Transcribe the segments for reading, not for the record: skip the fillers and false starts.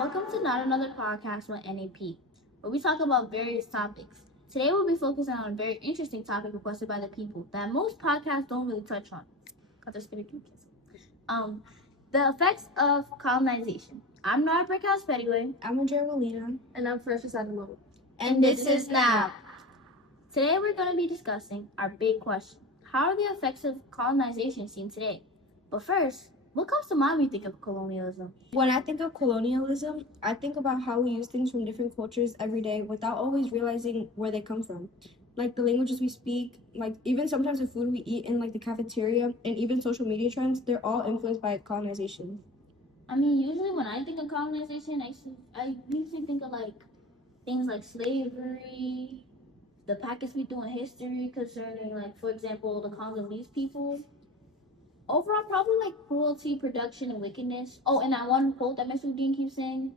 welcome to Not Another Podcast with NAP, where we talk about various topics. Today we'll be focusing on a very interesting topic requested by the people that most podcasts don't really touch on. The effects of colonization. I'm Nora Brickhouse Pettigway. I'm Andrea Molina. And I'm Precious Adamo. And this is NAP. Today we're going to be discussing our big question. How are the effects of colonization seen today? But first, what comes to mind when you think of colonialism? When I think of colonialism, I think about how we use things from different cultures every day without always realizing where they come from. Like the languages we speak, like even sometimes the food we eat in like the cafeteria, and even social media trends, they're all influenced by colonization. I mean, usually when I think of colonization, I usually think of like things like slavery, the packets we do in history concerning, like, for example, the Congolese people. Overall, probably like cruelty, production, and wickedness. Oh, and that one quote that Mr. Dean keeps saying,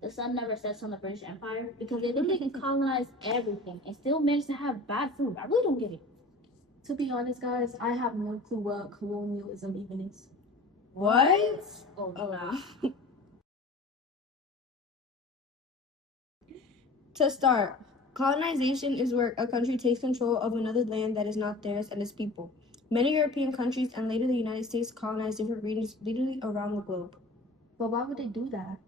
the sun never sets on the British Empire, because they literally colonized everything and still managed to have bad food. I really don't get it. To be honest, guys, I have no clue what colonialism even is. What? Oh, nah. To start, colonization is where a country takes control of another land that is not theirs and its people. Many European countries and later the United States colonized different regions literally around the globe. But why would they do that?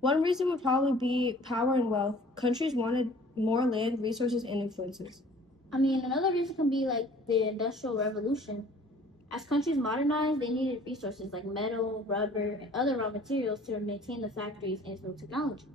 One reason would probably be power and wealth. Countries wanted more land, resources, and influences. I mean, another reason can be like the Industrial Revolution. As countries modernized, they needed resources like metal, rubber, and other raw materials to maintain the factories and build technology.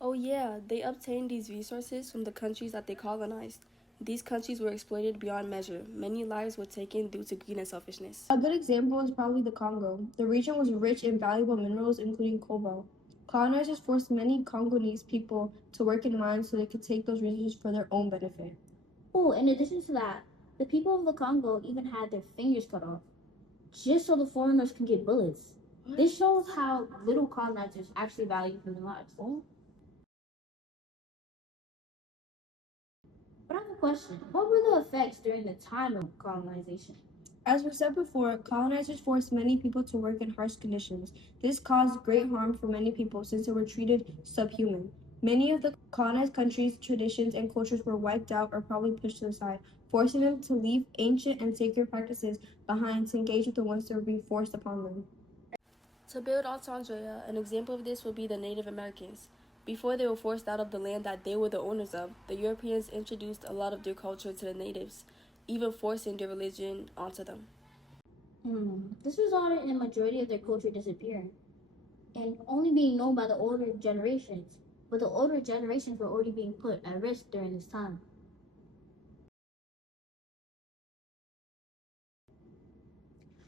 Oh yeah, they obtained these resources from the countries that they colonized. These countries were exploited beyond measure. Many lives were taken due to greed and selfishness. A good example is probably the Congo. The region was rich in valuable minerals, including cobalt. Colonizers forced many Congolese people to work in mines so they could take those resources for their own benefit. Oh, in addition to that, the people of the Congo even had their fingers cut off, just so the foreigners can get bullets. This shows how little colonizers actually value human lives. But I have a question. What were the effects during the time of colonization? As we said before, colonizers forced many people to work in harsh conditions. This caused great harm for many people since they were treated subhuman. Many of the colonized countries' traditions and cultures were wiped out or probably pushed to the side, forcing them to leave ancient and sacred practices behind to engage with the ones that were being forced upon them. To build on Andrea, an example of this would be the Native Americans. Before they were forced out of the land that they were the owners of, the Europeans introduced a lot of their culture to the natives, even forcing their religion onto them. This resulted in a majority of their culture disappearing and only being known by the older generations. But the older generations were already being put at risk during this time.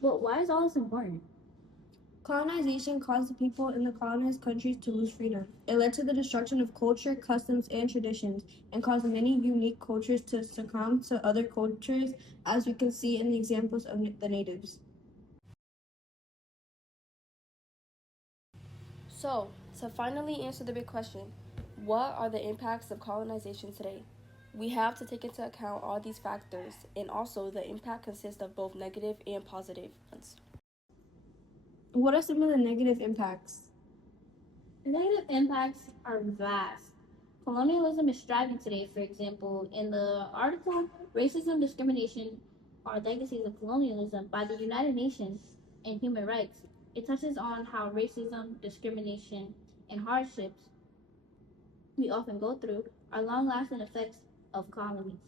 But why is all this important? Colonization caused the people in the colonized countries to lose freedom. It led to the destruction of culture, customs, and traditions, and caused many unique cultures to succumb to other cultures, as we can see in the examples of the natives. So, to finally answer the big question, what are the impacts of colonization today? We have to take into account all these factors, and also the impact consists of both negative and positive ones. What are some of the negative impacts? The negative impacts are vast. Colonialism is thriving today, for example, in the article Racism, Discrimination are Legacies of Colonialism by the United Nations and Human Rights. It touches on how racism, discrimination, and hardships we often go through are long-lasting effects of colonies.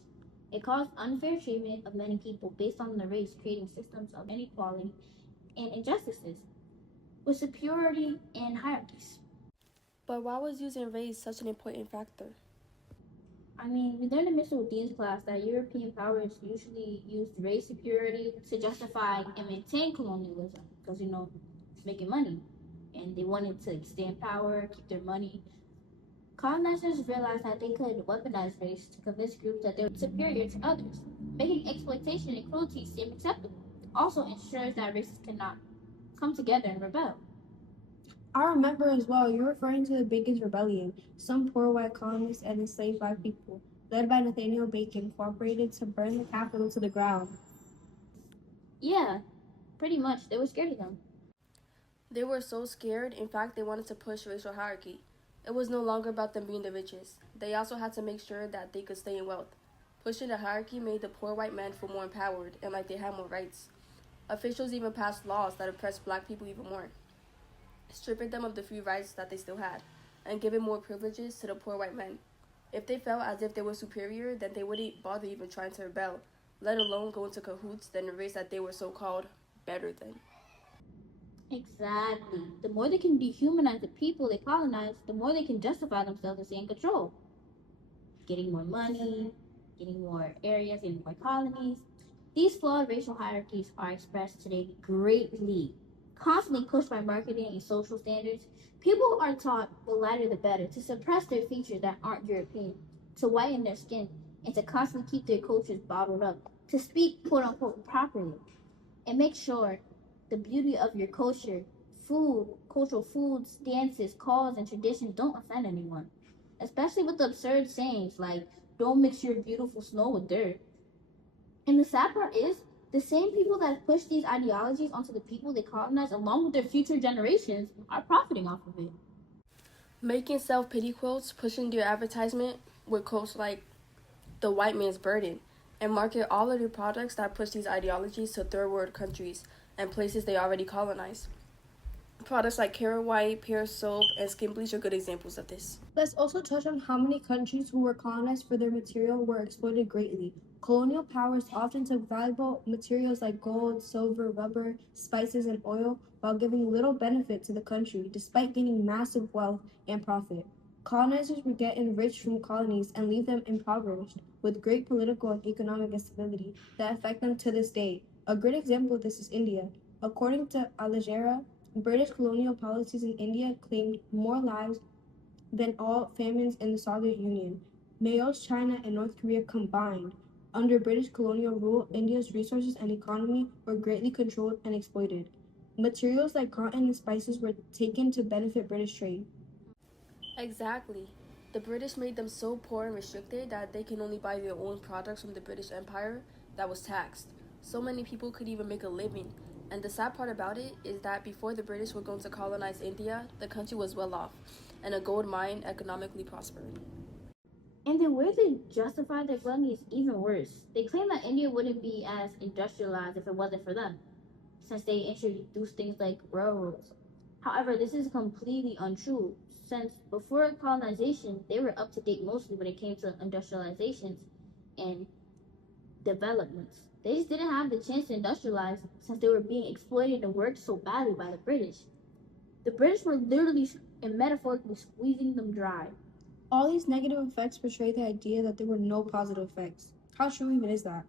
It caused unfair treatment of many people based on their race, creating systems of inequality and injustices with superiority and hierarchies. But why was using race such an important factor? I mean, we learned in Mr. Dean's class that European powers usually used race superiority to justify and maintain colonialism because, making money. And they wanted to extend power, keep their money. Colonizers realized that they could weaponize race to convince groups that they were superior to others, making exploitation and cruelty seem acceptable. Also ensures that races cannot come together and rebel. I remember as well, you're referring to the Bacon's Rebellion. Some poor white colonists and enslaved black people, led by Nathaniel Bacon, cooperated to burn the Capitol to the ground. Yeah, pretty much. They were scared of them. They were so scared, in fact, they wanted to push racial hierarchy. It was no longer about them being the richest. They also had to make sure that they could stay in wealth. Pushing the hierarchy made the poor white men feel more empowered and like they had more rights. Officials even passed laws that oppressed black people even more, stripping them of the few rights that they still had, and giving more privileges to the poor white men. If they felt as if they were superior, then they wouldn't bother even trying to rebel, let alone go into cahoots than the race that they were so-called better than. Exactly. The more they can dehumanize the people they colonize, the more they can justify themselves as in control. Getting more money, getting more areas, getting more colonies. These flawed racial hierarchies are expressed today greatly, constantly pushed by marketing and social standards. People are taught the lighter the better, to suppress their features that aren't European, to whiten their skin, and to constantly keep their cultures bottled up, to speak quote unquote properly, and make sure the beauty of your culture, food, cultural foods, dances, calls, and traditions don't offend anyone. Especially with the absurd sayings like, don't mix your beautiful snow with dirt. And the sad part is, the same people that push these ideologies onto the people they colonize, along with their future generations, are profiting off of it. Making self-pity quotes, pushing their advertisement with quotes like the white man's burden, and market all of their products that push these ideologies to third world countries and places they already colonized. Products like Kara White, Pear Soap, and Skin Bleach are good examples of this. Let's also touch on how many countries who were colonized for their material were exploited greatly. Colonial powers often took valuable materials like gold, silver, rubber, spices, and oil while giving little benefit to the country, despite gaining massive wealth and profit. Colonizers would get enriched from colonies and leave them impoverished, with great political and economic instability that affect them to this day. A great example of this is India. According to Al Jazeera, British colonial policies in India claimed more lives than all famines in the Soviet Union. Laos, China, and North Korea combined. Under British colonial rule, India's resources and economy were greatly controlled and exploited. Materials like cotton and spices were taken to benefit British trade. Exactly. The British made them so poor and restricted that they can only buy their own products from the British Empire that was taxed. So many people could even make a living. And the sad part about it is that before the British were going to colonize India, the country was well off, and a gold mine economically prospered. And the way they justify their gluttony is even worse. They claim that India wouldn't be as industrialized if it wasn't for them, since they introduced things like railroads. However, this is completely untrue, since before colonization, they were up to date mostly when it came to industrializations and developments. They just didn't have the chance to industrialize since they were being exploited and worked so badly by the British. The British were literally and metaphorically squeezing them dry. All these negative effects portray the idea that there were no positive effects. How true even is that?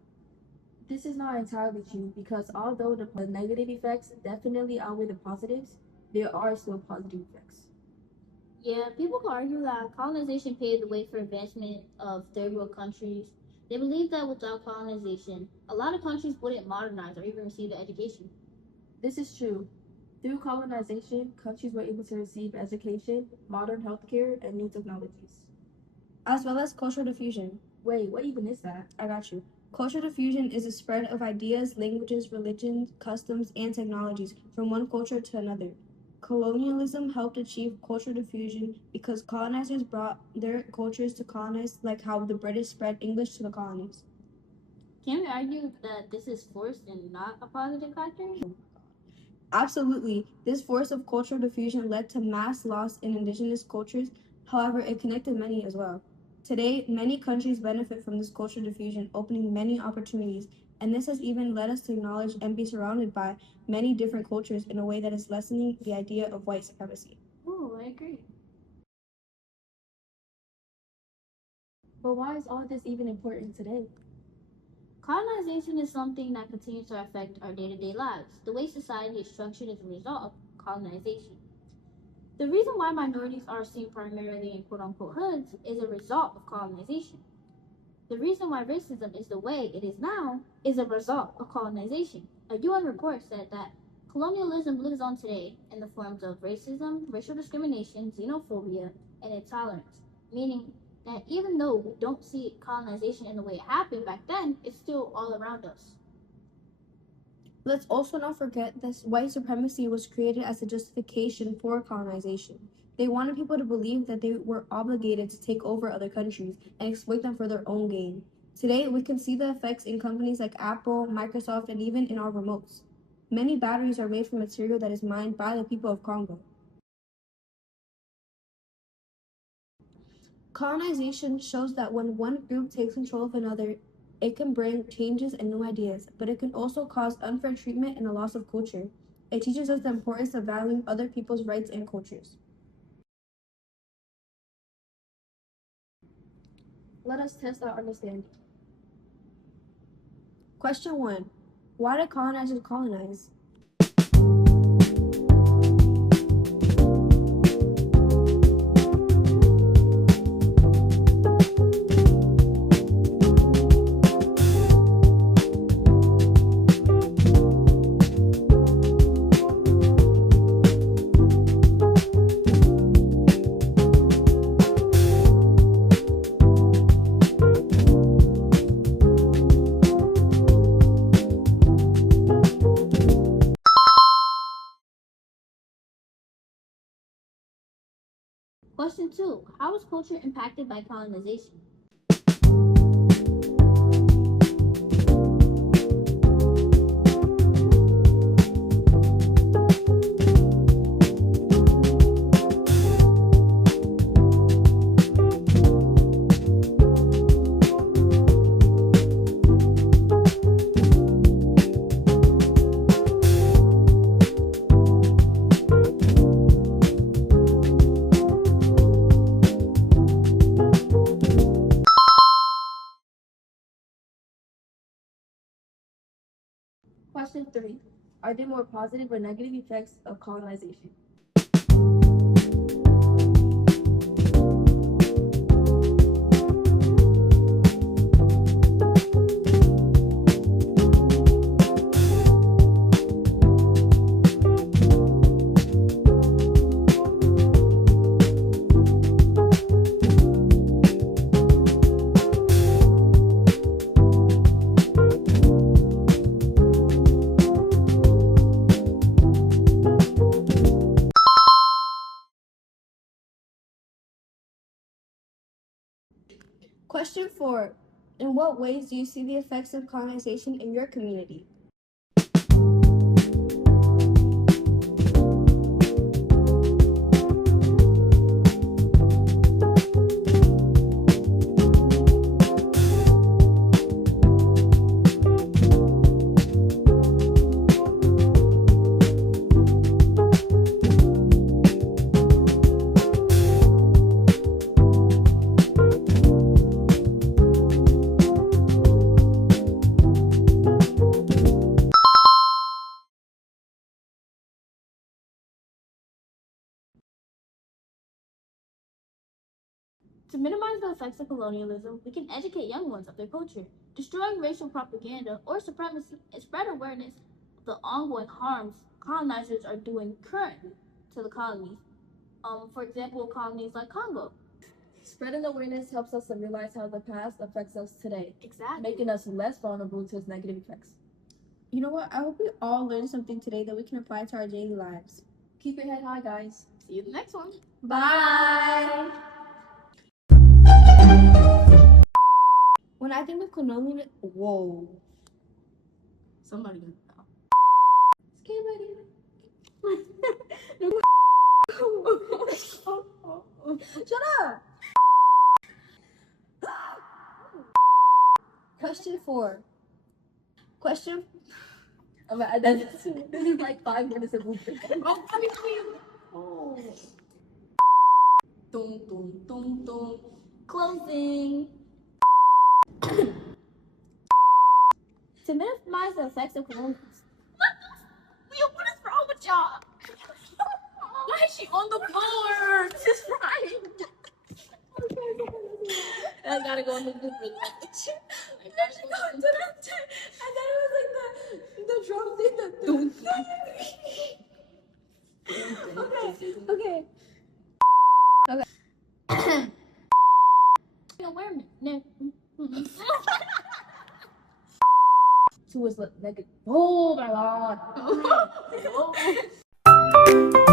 This is not entirely true because although the negative effects definitely outweigh the positives, there are still positive effects. Yeah, people can argue that colonization paved the way for advancement of third world countries. They believe that without colonization, a lot of countries wouldn't modernize or even receive the education. This is true. Through colonization, countries were able to receive education, modern healthcare, and new technologies. As well as cultural diffusion. Wait, what even is that? I got you. Cultural diffusion is the spread of ideas, languages, religions, customs, and technologies from one culture to another. Colonialism helped achieve cultural diffusion because colonizers brought their cultures to colonize, like how the British spread English to the colonies. Can we argue that this is forced and not a positive factor? Absolutely, this force of cultural diffusion led to mass loss in indigenous cultures. However, it connected many as well. Today, many countries benefit from this cultural diffusion, opening many opportunities, and this has even led us to acknowledge and be surrounded by many different cultures in a way that is lessening the idea of white supremacy. Oh, I agree. But why is all this even important today? Colonization is something that continues to affect our day-to-day lives. The way society is structured is a result of colonization. The reason why minorities are seen primarily in quote-unquote hoods is a result of colonization. The reason why racism is the way it is now is a result of colonization. A UN report said that colonialism lives on today in the forms of racism, racial discrimination, xenophobia, and intolerance, meaning that even though we don't see colonization in the way it happened back then, it's still all around us. Let's also not forget that white supremacy was created as a justification for colonization. They wanted people to believe that they were obligated to take over other countries and exploit them for their own gain. Today, we can see the effects in companies like Apple, Microsoft, and even in our remotes. Many batteries are made from material that is mined by the people of Congo. Colonization shows that when one group takes control of another, it can bring changes and new ideas, but it can also cause unfair treatment and a loss of culture. It teaches us the importance of valuing other people's rights and cultures. Let us test our understanding. Question 1. Why did colonizers colonize? Question 2. How is culture impacted by colonization? Question 3. Are there more positive or negative effects of colonization? Question 4. In what ways do you see the effects of colonization in your community? To minimize the effects of colonialism, we can educate young ones of their culture. Destroying racial propaganda or supremacy and spread awareness of the ongoing harms colonizers are doing currently to the colonies. For example, colonies like Congo. Spreading awareness helps us to realize how the past affects us today, Exactly. making us less vulnerable to its negative effects. You know what? I hope we all learned something today that we can apply to our daily lives. Keep your head high, guys. See you in the next one. Bye! When I think of colonialism, whoa. Somebody gonna know. Okay, buddy. Shut up! Question 4. Question. This is like 5 minutes of movement. Oh. Dum, dum, dum, dum. Closing. To minimize the effects of colonialism. What is wrong with y'all? Why is she on the floor? This is right. I gotta go on the blooper. And then she goes to the and then it was like the drum thing that Okay. awareness. No. to its negative. Oh my god.